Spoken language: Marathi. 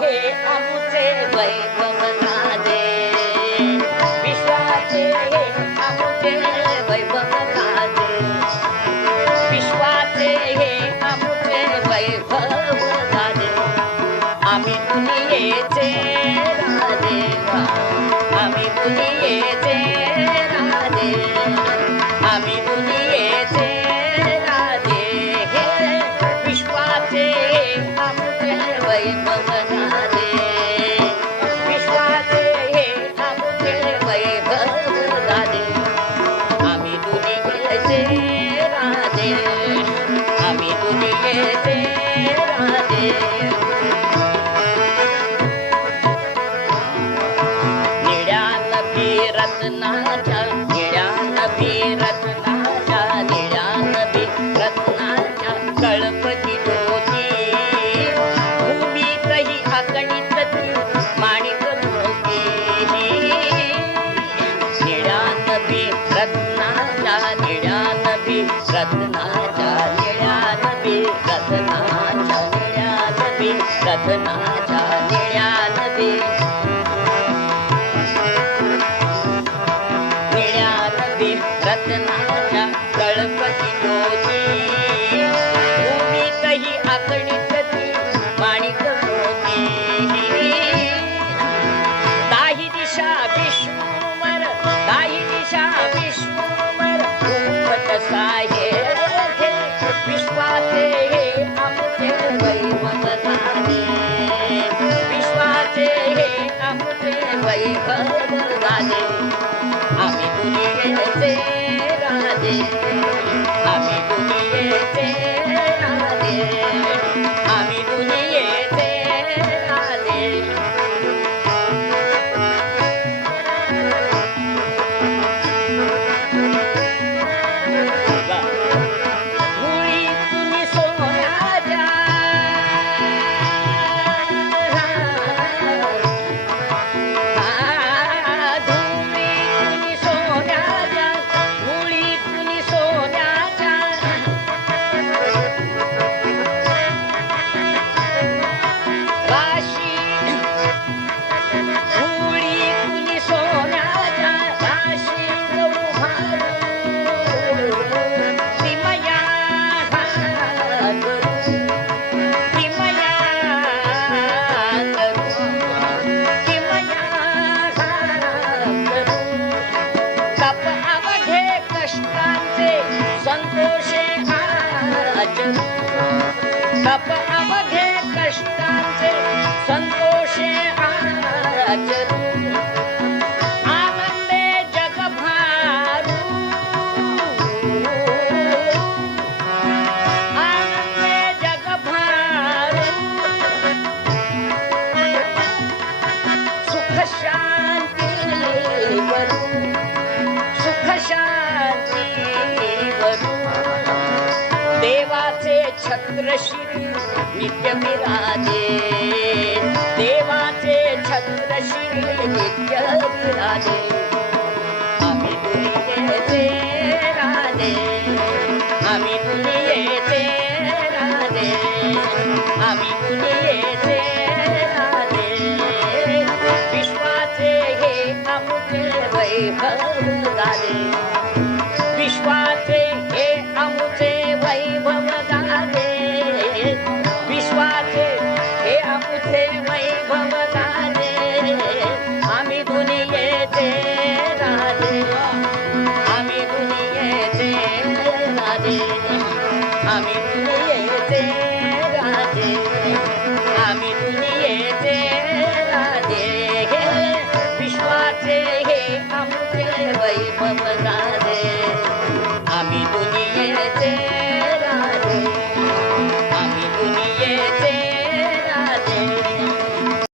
हे आमुचे वैभव गाजे, विश्वाचे हे आमुचे वैभव गाजे, विश्वाचे हे आमुचे वैभव गाजे. आम्ही दुनियेचे राजे, आम्ही दुनियेचे राजे, आम्ही दुनियेचे राजे. हे विश्वाचे आमुचे वैभव गाजे, विश्वाचे हे आमुचे वैभव गाजे. आम्ही दुनियेचे राजे, आम्ही दुनियेचे राजे. रत्नाच्या निळ्यान भी रत्नाच्या, निळ्यान भी रत्नाच्या कळपती ज्योती. भूमीतही अगणित ती माणिक मोती. निळ्यान भी रत्नाच्या, निळ्यान भी रत्नाच्या, निळ्यान भी रत्नाच्या, निळ्यान भी रत्नाच्या, निळ्यान भी रत्नाच्या कळपती ज्योती. भूमीतही अगणित ती माणिक मोती. दाही दिशा विश्वमर, दाही दिशा विश्वमर रूपत साहे. विश्वाचे हे आमुचे वैभव गाजे, विश्वाचे हे आमुचे वैभव गाजे. आम्ही दुनियेचे राजे, आम्ही दुनियेचे राजे, आम्ही दुनियेचे राजे. मुळी तुम्ही सोन्याच्या, तप अवघे कष्टांचे संतोषे आचरू. आनंदे जगभारू, आनंदे जगभारू. सुख शांती वरू, सुख शांती वरू. देवाचे छत्रशिरी नित्य विराजे, देवाचे छत्रशिरी नित्य विराजे. आम्ही दुनियेचे राजे, आम्ही दुनियेचे राजे, आम्ही दुनियेचे राजे. विश्वाचे हे आमुचे वैभव गाजे, विश्वाचे हे आमुचे वैभव गाजे, विश्वाचे हे आमुचे वैभव गाजे. आम्ही दुनियेचे राजे, आम्ही दुनियेचे राजे, आम्ही